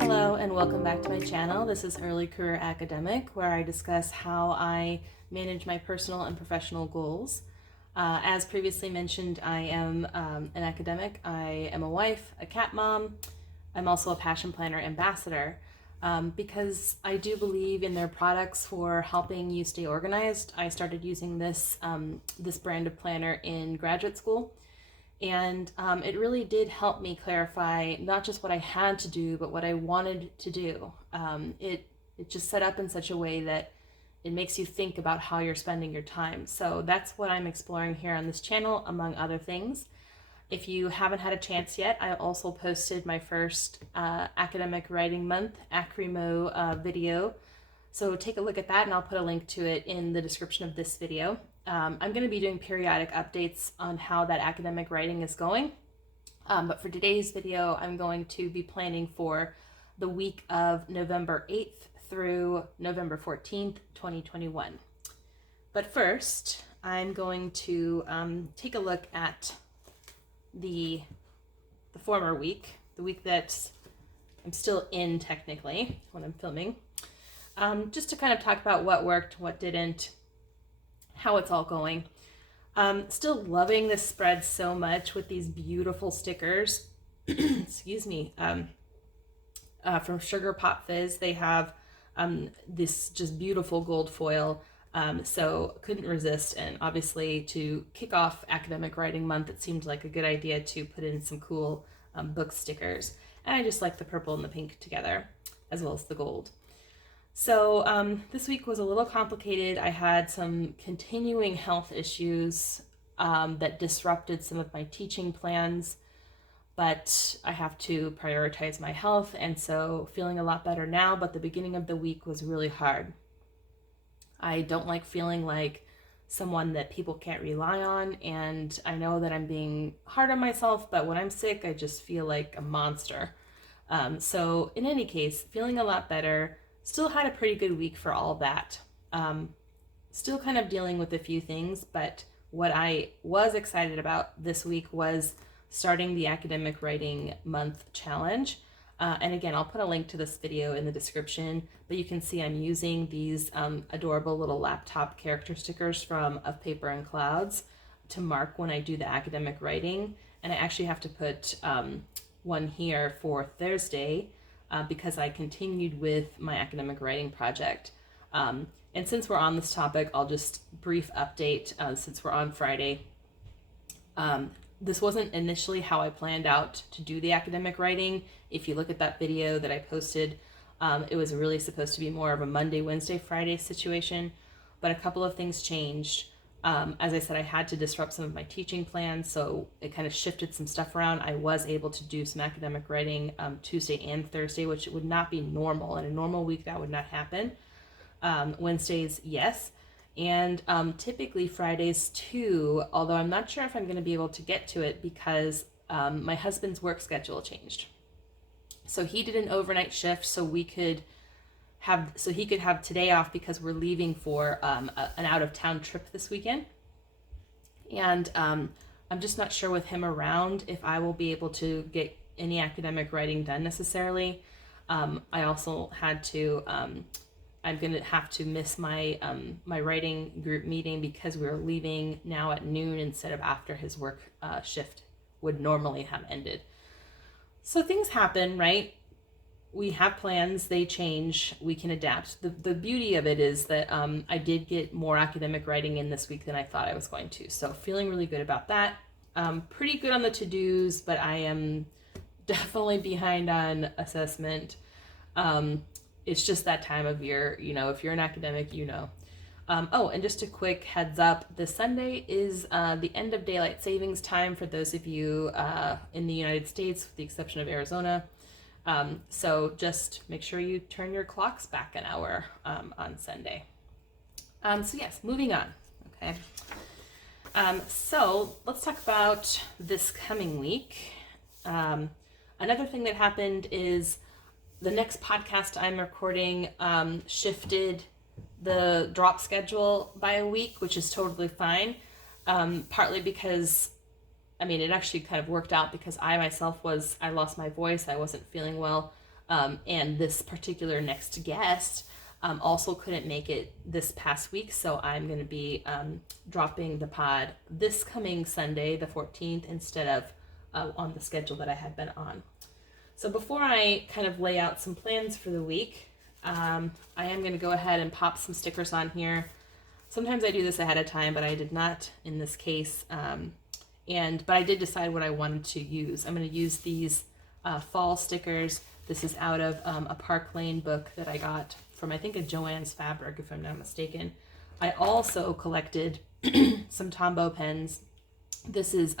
Hello and welcome back to my channel. This is Early Career Academic, where I discuss how I manage my personal and professional goals. As previously mentioned, I am an academic. I am a wife, a cat mom. I'm also a passion planner ambassador because I do believe in their products for helping you stay organized. I started using this brand of planner in graduate school. And it really did help me clarify not just what I had to do, but what I wanted to do. It just set up in such a way that it makes you think about how you're spending your time. So that's what I'm exploring here on this channel, among other things. If you haven't had a chance yet, I also posted my first academic writing month, Acrimo video. So take a look at that, and I'll put a link to it in the description of this video. I'm going to be doing periodic updates on how that academic writing is going. But for today's video, I'm going to be planning for the week of November 8th through November 14th, 2021. But first, I'm going to take a look at the former week, the week that I'm still in technically when I'm filming, just to kind of talk about what worked, what didn't, how it's all going. Still loving this spread so much with these beautiful stickers. Excuse me. From Sugar Pop Fizz, they have this just beautiful gold foil. So couldn't resist, and obviously to kick off academic writing month, it seemed like a good idea to put in some cool book stickers. And I just like the purple and the pink together, as well as the gold. So this week was a little complicated. I had some continuing health issues that disrupted some of my teaching plans, but I have to prioritize my health, and so feeling a lot better now, but the beginning of the week was really hard. I don't like feeling like someone that people can't rely on, and I know that I'm being hard on myself, but when I'm sick, I just feel like a monster. So in any case, feeling a lot better. Still had a pretty good week for all that. Still kind of dealing with a few things, but what I was excited about this week was starting the academic writing month challenge. And again, I'll put a link to this video in the description, but you can see I'm using these adorable little laptop character stickers from Of Paper and Clouds to mark when I do the academic writing. And I actually have to put one here for Thursday, because I continued with my academic writing project. And since we're on this topic, I'll just brief update since we're on Friday. This wasn't initially how I planned out to do the academic writing. If you look at that video that I posted, it was really supposed to be more of a Monday, Wednesday, Friday situation, but a couple of things changed. As I said, I had to disrupt some of my teaching plans, so it kind of shifted some stuff around. I was able to do some academic writing Tuesday and Thursday, which would not be normal. In a normal week, that would not happen. Wednesdays, yes. And typically Fridays too, although I'm not sure if I'm going to be able to get to it because my husband's work schedule changed. So he did an overnight shift so he could have today off because we're leaving for an out-of-town trip this weekend. And I'm just not sure with him around if I will be able to get any academic writing done necessarily. I also had to, I'm going to have to miss my my writing group meeting because we're leaving now at noon instead of after his work shift would normally have ended. So things happen, right? We have plans, they change, we can adapt. The beauty of it is that I did get more academic writing in this week than I thought I was going to. So feeling really good about that. Pretty good on the to-dos, but I am definitely behind on assessment. It's just that time of year, if you're an academic, Oh, and just a quick heads up, this Sunday is the end of daylight savings time for those of you in the United States, with the exception of Arizona. So just make sure you turn your clocks back an hour on Sunday. So yes, moving on. Okay. So let's talk about this coming week. Another thing that happened is the next podcast I'm recording shifted the drop schedule by a week, which is totally fine. Partly because I mean, it actually kind of worked out because I myself I lost my voice. I wasn't feeling well. And this particular next guest also couldn't make it this past week. So I'm going to be dropping the pod this coming Sunday, the 14th, instead of on the schedule that I had been on. So before I kind of lay out some plans for the week, I am going to go ahead and pop some stickers on here. Sometimes I do this ahead of time, but I did not in this case. But I did decide what I wanted to use. I'm going to use these fall stickers. This is out of a Park Lane book that I got from, I think, a Joann's Fabric, if I'm not mistaken. I also collected some Tombow pens. This is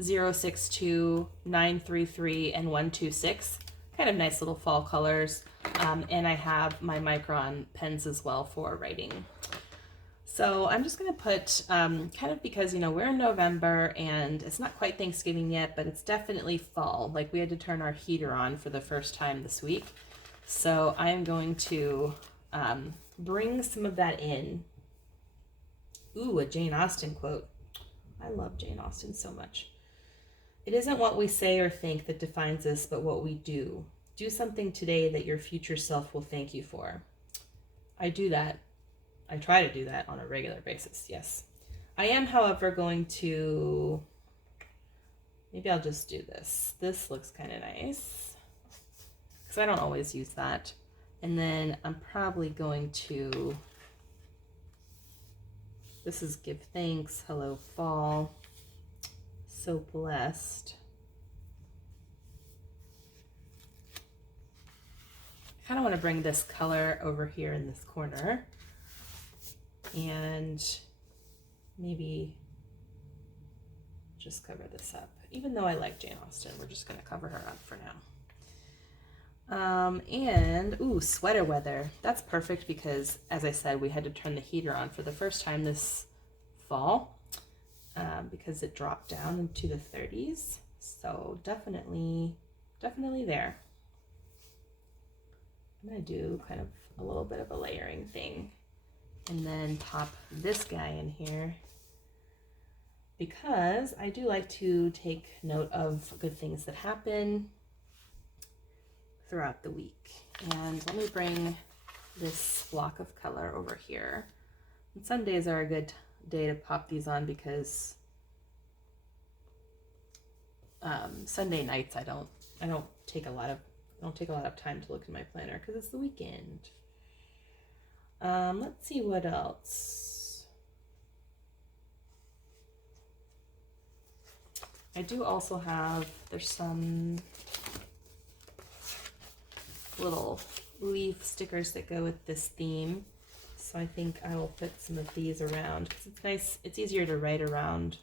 062, 933, and 126. Kind of nice little fall colors. And I have my Micron pens as well for writing. So I'm just going to put, kind of because, we're in November and it's not quite Thanksgiving yet, but it's definitely fall. Like, we had to turn our heater on for the first time this week. So I am going to bring some of that in. Ooh, a Jane Austen quote. I love Jane Austen so much. It isn't what we say or think that defines us, but what we do. Do something today that your future self will thank you for. I do that. I try to do that on a regular basis, yes. I am, however, going to, maybe I'll just do this. This looks kind of nice, because I don't always use that. And then I'm probably going to, this is Give Thanks, Hello Fall, So Blessed. I kind of want to bring this color over here in this corner. And maybe just cover this up. Even though I like Jane Austen, we're just going to cover her up for now. Ooh, sweater weather. That's perfect because, as I said, we had to turn the heater on for the first time this fall because it dropped down into the 30s. So definitely there. I'm going to do kind of a little bit of a layering thing. And then pop this guy in here because I do like to take note of good things that happen throughout the week. And let me bring this block of color over here. And Sundays are a good day to pop these on because Sunday nights I don't take a lot of time to look at my planner because it's the weekend. Let's see what else. I do also have, there's some little leaf stickers that go with this theme. So I think I will put some of these around because it's nice. It's easier to write around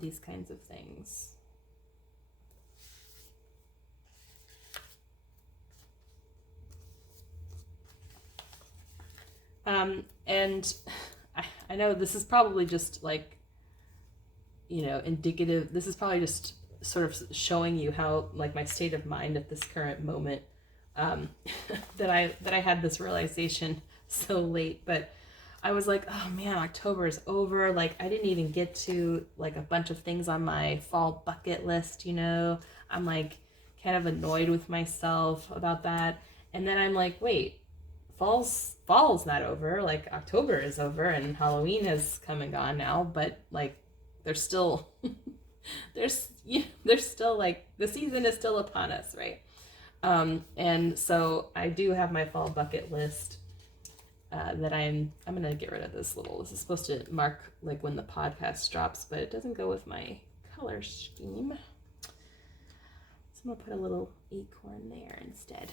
these kinds of things. And I know this is probably just like, indicative. This is probably just sort of showing you how, like, my state of mind at this current moment, that I had this realization so late, but I was like, oh man, October is over. Like, I didn't even get to like a bunch of things on my fall bucket list, I'm like kind of annoyed with myself about that. And then I'm like, wait, fall's not over. Like, October is over and Halloween has come and gone now, but like there's still there's still, like, the season is still upon us, right? And so I do have my fall bucket list that I'm gonna get rid of this is supposed to mark like when the podcast drops, but it doesn't go with my color scheme. So I'm gonna put a little acorn there instead.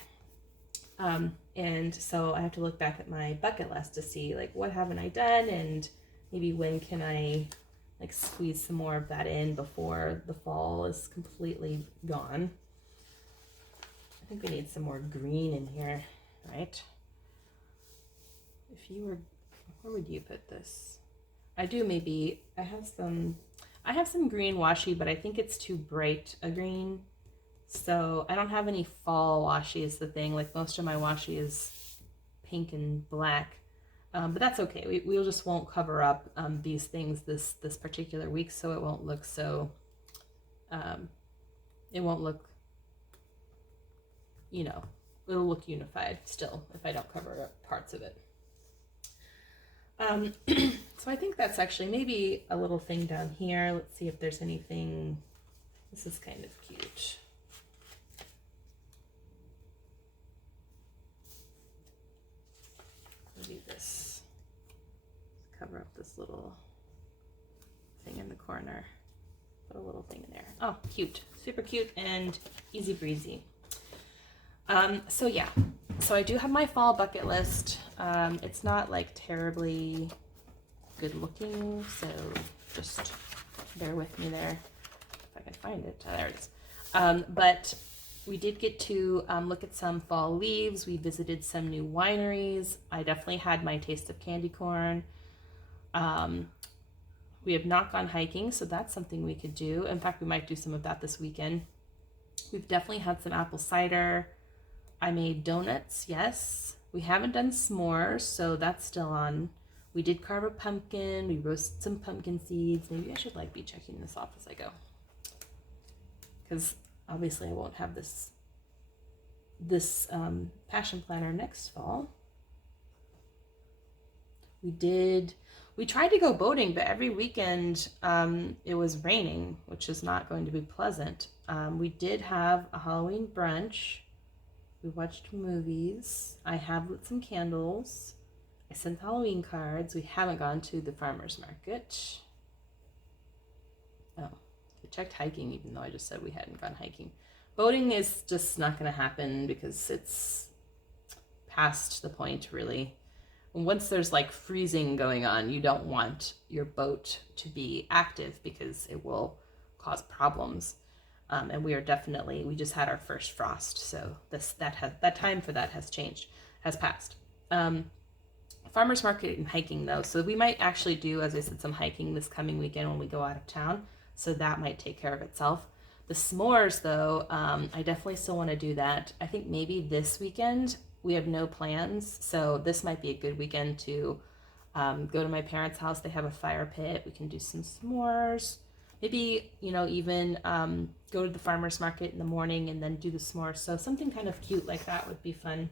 And so I have to look back at my bucket list to see, like, what haven't I done, and maybe when can I like squeeze some more of that in before the fall is completely gone. I think we need some more green in here, right? If you were, where would you put this? I have some green washi, but I think it's too bright a green. So I don't have any fall washi is the thing. Like, most of my washi is pink and black. But that's okay. We'll just won't cover up these things this particular week, so it won't look so, it won't look, you know, it'll look unified still if I don't cover up parts of it. So I think that's actually maybe a little thing down here. Let's see if there's anything. This is kind of cute. Maybe this. Cover up this little thing in the corner. Put a little thing in there. Oh, cute. Super cute and easy breezy. So yeah. So I do have my fall bucket list. It's not like terribly good looking, so just bear with me there if I can find it. Oh, there it is. But we did get to look at some fall leaves. We visited some new wineries. I definitely had my taste of candy corn. We have not gone hiking, so that's something we could do. In fact, we might do some of that this weekend. We've definitely had some apple cider. I made donuts, yes. We haven't done s'mores, so that's still on. We did carve a pumpkin. We roasted some pumpkin seeds. Maybe I should be checking this off as I go, because obviously I won't have this passion planner next fall. We tried to go boating, but every weekend it was raining, which is not going to be pleasant. We did have a Halloween brunch. We watched movies. I have lit some candles. I sent Halloween cards. We haven't gone to the farmer's market. Oh, I checked hiking, even though I just said we hadn't gone hiking. Boating is just not going to happen because it's past the point, really. Once there's freezing going on, you don't want your boat to be active because it will cause problems. And we just had our first frost, so that time for that has passed. Farmer's market and hiking though, so we might actually do, as I said, some hiking this coming weekend when we go out of town, so that might take care of itself. The s'mores though, I definitely still want to do that. I think maybe this weekend. We have no plans, so this might be a good weekend to go to my parents' house. They have a fire pit. We can do some s'mores. Maybe, even go to the farmer's market in the morning and then do the s'mores. So something kind of cute like that would be fun.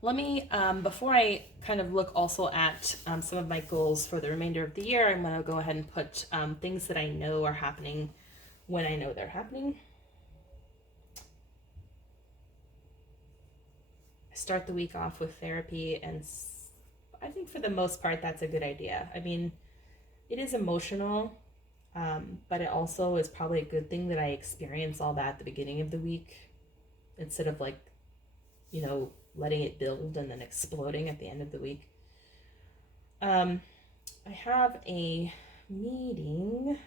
Let me, before I kind of look also at some of my goals for the remainder of the year, I'm going to go ahead and put things that I know are happening when I know they're happening. Start the week off with therapy, and I think for the most part that's a good idea. I mean, it is emotional, but it also is probably a good thing that I experience all that at the beginning of the week instead of letting it build and then exploding at the end of the week. I have a meeting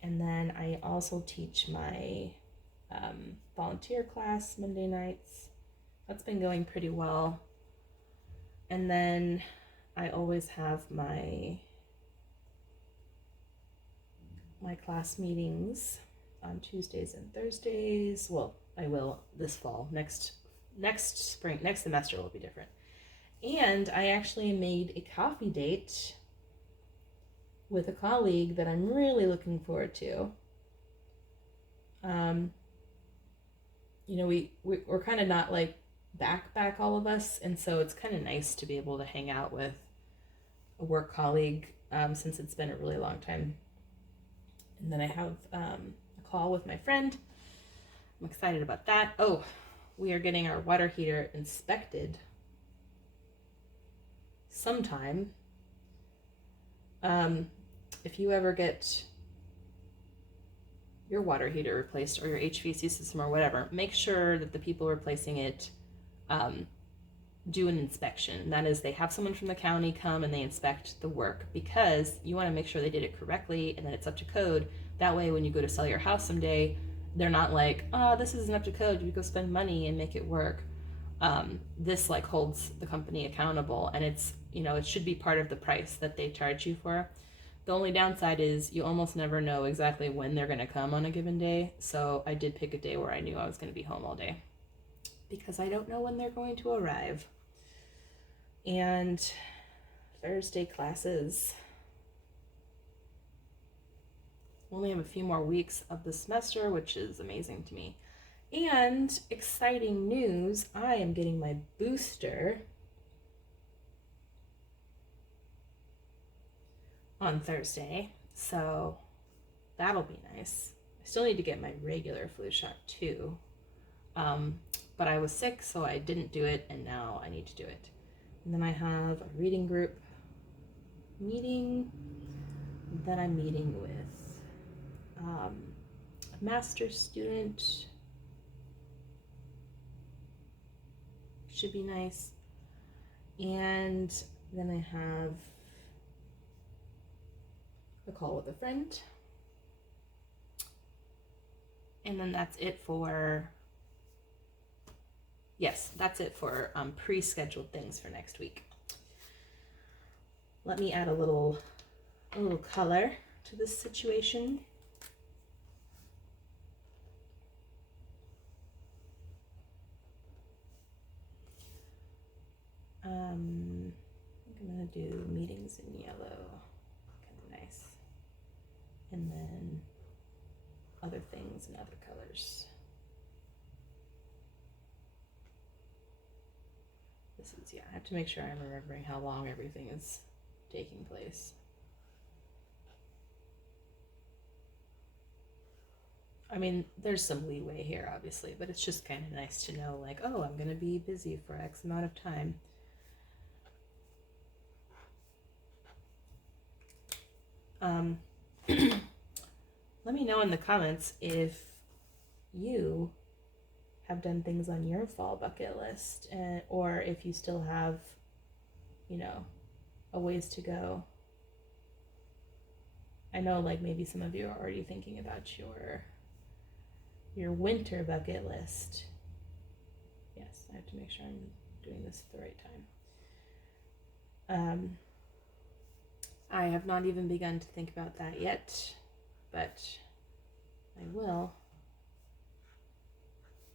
and then I also teach my volunteer class Monday nights. That's been going pretty well. And then I always have my class meetings on Tuesdays and Thursdays. Well, I will this fall. Next spring, next semester will be different. And I actually made a coffee date with a colleague that I'm really looking forward to. We're kind of not back all of us, and so it's kind of nice to be able to hang out with a work colleague since it's been a really long time. And then I have a call with my friend. I'm excited about that. Oh, we are getting our water heater inspected sometime. If you ever get your water heater replaced or your HVAC system or whatever, make sure that the people replacing it do an inspection. That is, they have someone from the county come and they inspect the work, because you want to make sure they did it correctly and that it's up to code. That way, when you go to sell your house someday, they're not like, oh, this isn't up to code, you go spend money and make it work. This holds the company accountable, and it's, it should be part of the price that they charge you for. The only downside is you almost never know exactly when they're going to come on a given day. So I did pick a day where I knew I was going to be home all day because I don't know when they're going to arrive. And Thursday classes. Only have a few more weeks of the semester, which is amazing to me. And exciting news, I am getting my booster on Thursday, so that'll be nice. I still need to get my regular flu shot too, but I was sick, so I didn't do it, and now I need to do it. And then I have a reading group meeting that I'm meeting with a master's student. Should be nice. And then I have a call with a friend. And then that's it for, that's it for pre-scheduled things for next week. Let me add a little color to this situation. I'm gonna do meetings in yellow, kind of nice, and then other things in other colors. This is, I have to make sure I'm remembering how long everything is taking place. I mean, there's some leeway here, obviously, but it's just kind of nice to know, like, oh, I'm gonna be busy for X amount of time. Let me know in the comments if you have done things on your fall bucket list, or if you still have, a ways to go. I know, like, maybe some of you are already thinking about your winter bucket list. Yes, I have to make sure I'm doing this at the right time. I have not even begun to think about that yet, but I will.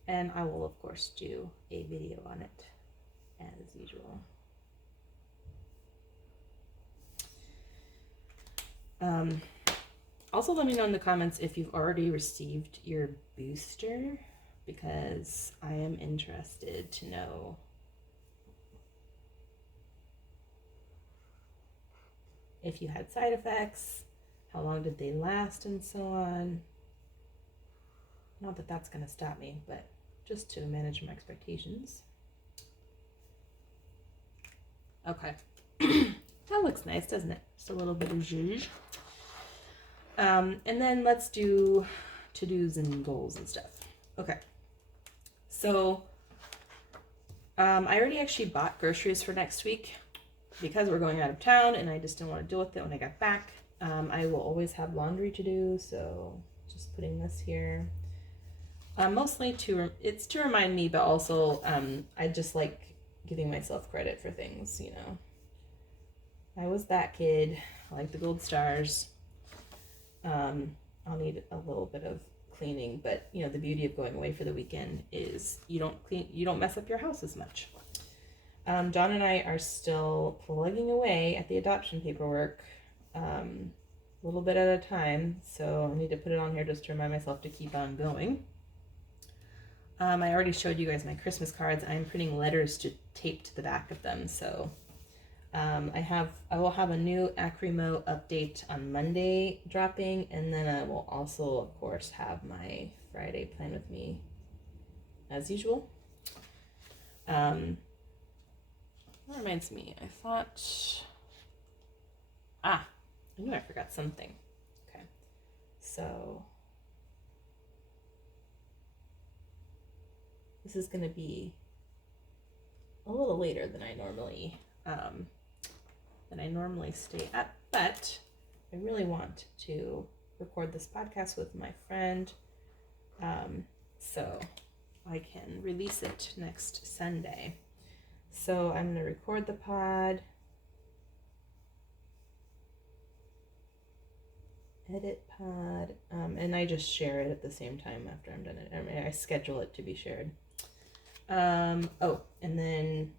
And I will, of course, do a video on it, as usual. Also, let me know in the comments if you've already received your booster, because I am interested to know if you had side effects, how long did they last, and so on. Not that that's going to stop me, but just to manage my expectations. Okay. That looks nice, doesn't it? Just a little bit of zhuzh. And then let's do to-dos and goals and stuff. Okay. So, I already actually bought groceries for next week because we're going out of town and I just didn't want to deal with it when I got back. I will always have laundry to do, so just putting this here. Mostly to remind me, but also I just like giving myself credit for things, I was that kid. I like the gold stars. I'll need a little bit of cleaning, but the beauty of going away for the weekend is you don't mess up your house as much. John and I are still plugging away at the adoption paperwork, a little bit at a time, so I need to put it on here just to remind myself to keep on going. I already showed you guys my Christmas cards. I'm printing letters to tape to the back of them, so I will have a new Acrimo update on Monday dropping, and then I will also, of course, have my Friday plan with me as usual. That reminds me, I knew I forgot something. Okay, so this is going to be a little later than I normally stay up, but I really want to record this podcast with my friend, so I can release it next Sunday. So I'm going to record the pod, edit pod, and I just share it at the same time after I'm done it. I schedule it to be shared. Oh, and then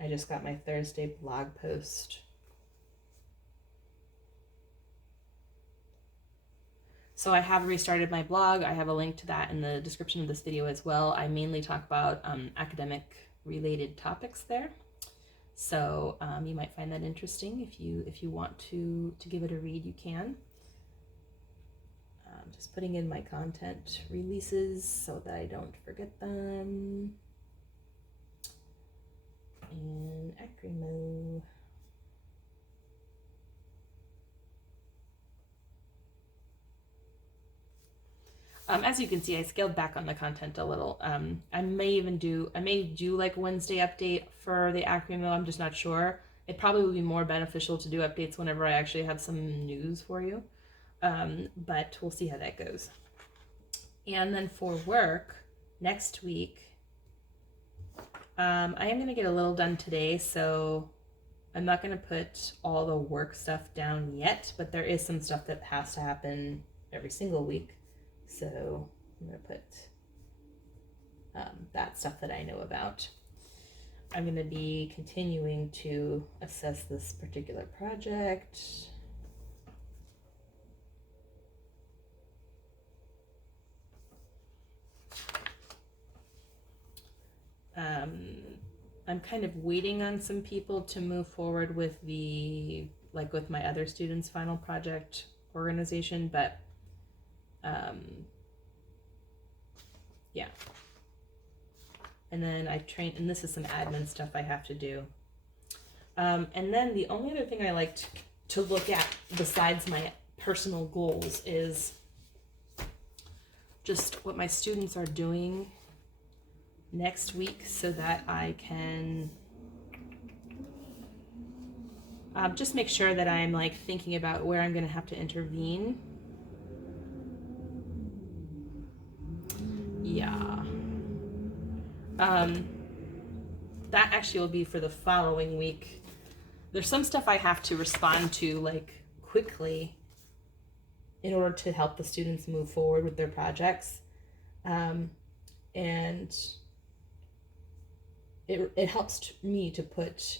I just got my Thursday blog post. So I have restarted my blog. I have a link to that in the description of this video as well. I mainly talk about academic related topics there. So you might find that interesting. If you want to give it a read, you can. Just putting in my content releases so that I don't forget them. And Acrimo. As you can see, I scaled back on the content a little. I may do like a Wednesday update for the Acrimo. I'm just not sure. It probably would be more beneficial to do updates whenever I actually have some news for you. But we'll see how that goes. And then for work, next week, I am going to get a little done today, so I'm not going to put all the work stuff down yet, but there is some stuff that has to happen every single week. So I'm going to put that stuff that I know about. I'm going to be continuing to assess this particular project. I'm kind of waiting on some people to move forward with with my other students' final project organization, but yeah. And then and this is some admin stuff I have to do. And then the only other thing I like to look at besides my personal goals is just what my students are doing next week so that I can just make sure that I'm thinking about where I'm going to have to intervene. Yeah. That actually will be for the following week. There's some stuff I have to respond to quickly in order to help the students move forward with their projects. And it helps me to put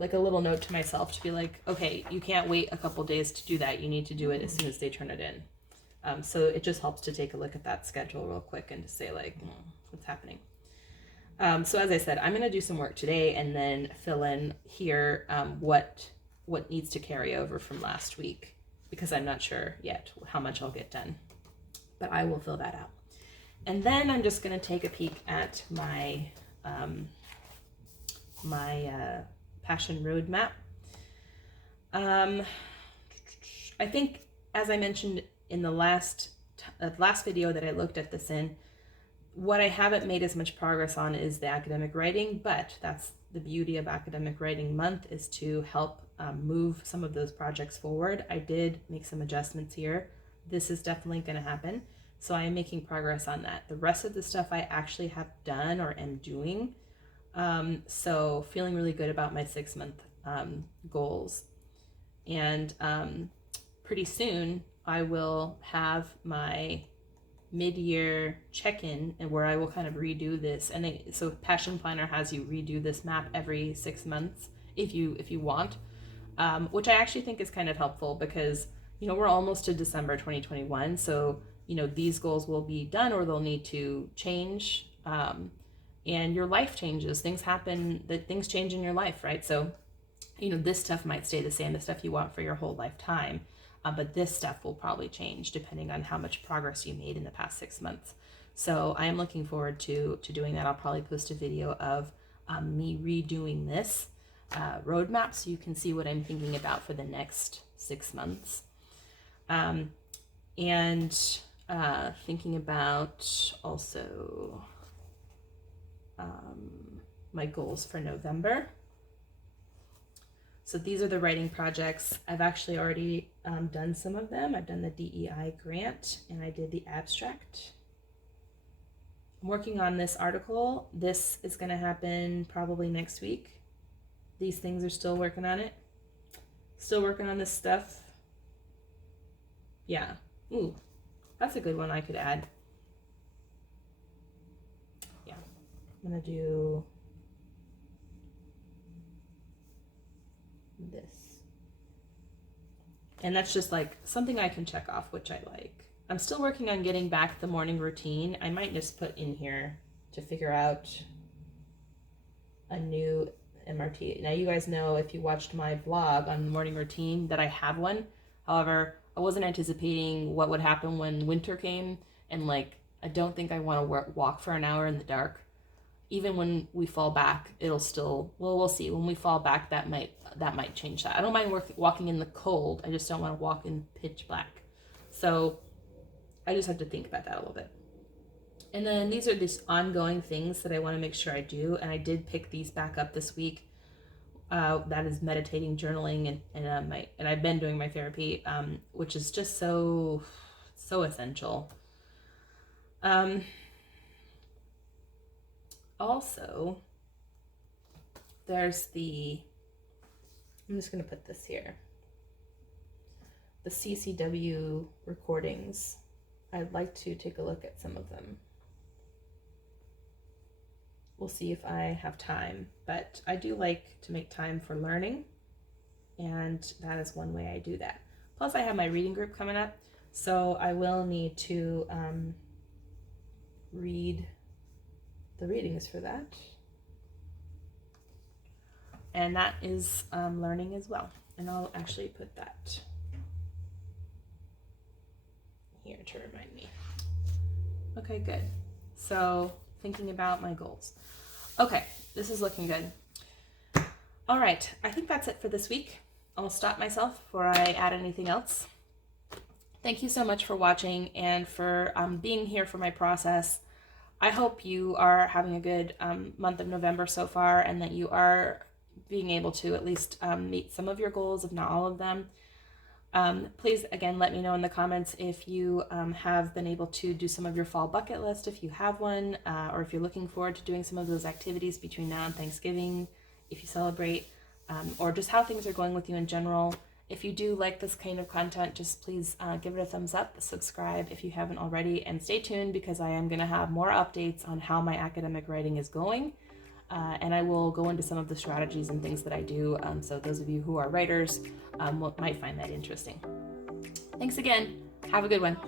a little note to myself to be okay, you can't wait a couple days to do that. You need to do it as soon as they turn it in. So it just helps to take a look at that schedule real quick and to say what's happening. So as I said, I'm going to do some work today and then fill in here what needs to carry over from last week, because I'm not sure yet how much I'll get done, but I will fill that out. And then I'm just going to take a peek at my passion roadmap. I think, as I mentioned in the last video that I looked at this in, what I haven't made as much progress on is the academic writing, but that's the beauty of Academic Writing Month, is to help move some of those projects forward. I did make some adjustments here. This is definitely going to happen. So I am making progress on that. The rest of the stuff I actually have done or am doing. So feeling really good about my 6-month goals. And pretty soon I will have my mid-year check-in, and where I will kind of redo this. And so Passion Planner has you redo this map every 6 months if you want, which I actually think is kind of helpful because we're almost to December 2021. So these goals will be done or they'll need to change. And your life changes. Things happen, things change in your life, right? So this stuff might stay the same, the stuff you want for your whole lifetime. But this stuff will probably change depending on how much progress you made in the past 6 months. So I am looking forward to doing that. I'll probably post a video of me redoing this roadmap so you can see what I'm thinking about for the next 6 months. And thinking about also my goals for November. So these are the writing projects. I've actually already done some of them. I've done the DEI grant and I did the abstract. I'm working on this article. This is going to happen probably next week. These things are still working on it. Still working on this stuff. Yeah. Ooh, that's a good one I could add. Yeah. I'm gonna do this. And that's just like something I can check off, which I like. I'm still working on getting back the morning routine. I might just put in here to figure out a new MRT. Now, you guys know if you watched my vlog on the morning routine that I have one. However, I wasn't anticipating what would happen when winter came, and like I don't think I want to walk for an hour in the dark. Even when we fall back, it'll still, well, we'll see. When we fall back, that might change that. I don't mind walking in the cold. I just don't want to walk in pitch black. So I just have to think about that a little bit. And then these are just ongoing things that I want to make sure I do. And I did pick these back up this week. That is meditating, journaling, and I've been doing my therapy, which is just so essential. Also, there's I'm just going to put this here, the CCW recordings. I'd like to take a look at some of them. We'll see if I have time, but I do like to make time for learning, and that is one way I do that. Plus, I have my reading group coming up, so I will need to read the readings for that. And that is learning as well. And I'll actually put that here to remind me. Okay, good. So thinking about my goals. Okay, this is looking good. All right, I think that's it for this week. I'll stop myself before I add anything else. Thank you so much for watching and for being here for my process. I hope you are having a good month of November so far, and that you are being able to at least meet some of your goals, if not all of them. Please, again, let me know in the comments if you have been able to do some of your fall bucket list, if you have one, or if you're looking forward to doing some of those activities between now and Thanksgiving, if you celebrate, or just how things are going with you in general. If you do like this kind of content, just please give it a thumbs up, subscribe if you haven't already, and stay tuned because I am going to have more updates on how my academic writing is going. And I will go into some of the strategies and things that I do, so those of you who are writers might find that interesting. Thanks again. Have a good one.